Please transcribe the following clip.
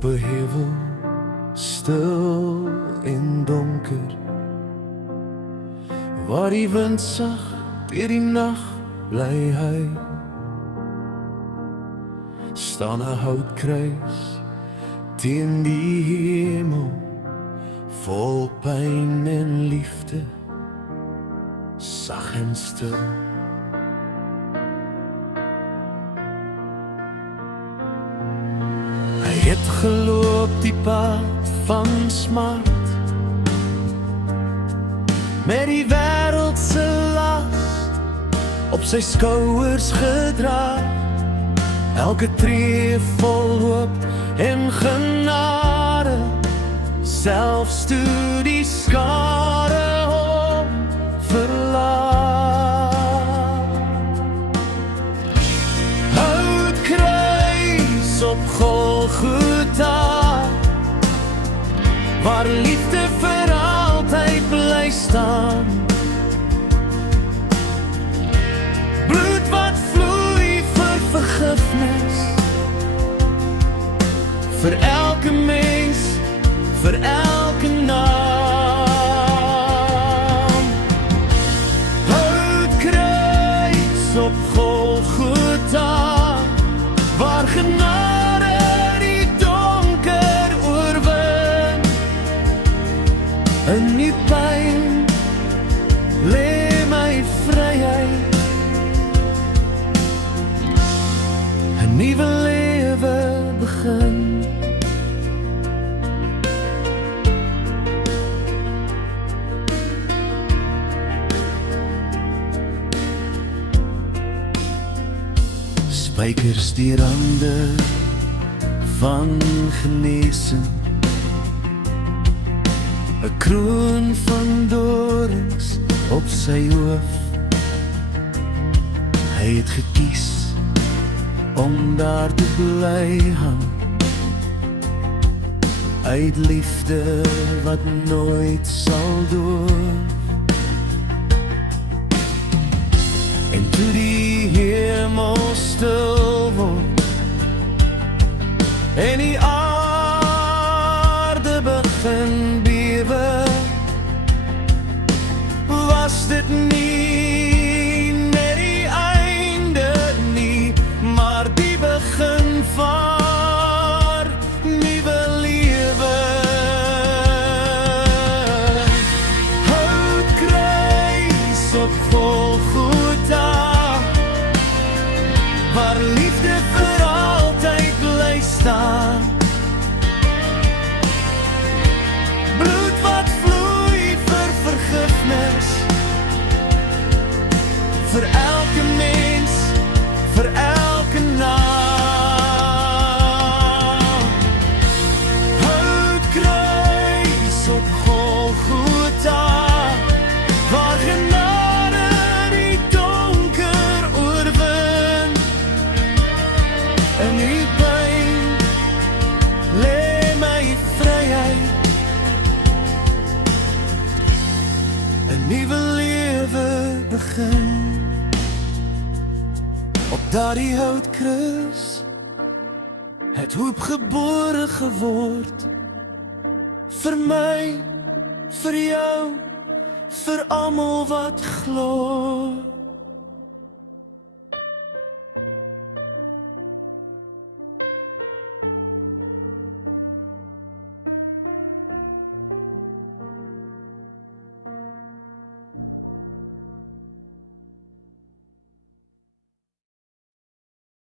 op 'n heuwel, stil en donker, waar die wind sag deur die nag bly hy. Staan 'n houtkruis teen die hemel, vol pyn en liefde, sag en stil. Hy het geloop die pad van smart, met die wêreld se las op sy skouers gedra. Elke tree vol hoop en genade, selfs toe die skare hom verlaat. Houtkruis op Golgotha, waar liefde vir altyd bly staan. Bloed wat vloei vir vergifnis, vir elke mens, vir elke naam. Houtkruis op Golgotha, waar genade die donker oorwin. In die pyn lê my vryheid, 'n nuwe lewe begin. Spykers die rande van genesing, 'n kroon van dorings op sy hoof. Hy het gekies om daar te bly hang, uit liefde wat nooit sal doof. En toe die hemel stil word en die aarde begin bewe, was dit nie net die einde nie, maar die begin van nuwe lewe. Houtkruis op Golgotha, waar liefde vir altyd bly staan. Bloed wat vloei vir vergifnis, vir elke mens, vir elke naam. Houtkruis op Golgotha, waar genade die donker oorwin. In die pyn lê my vryheid, 'n nuwe lewe begin. Op daardie houtkruis het hoop gebore geword, vir my, vir jou, vir almal wat glo.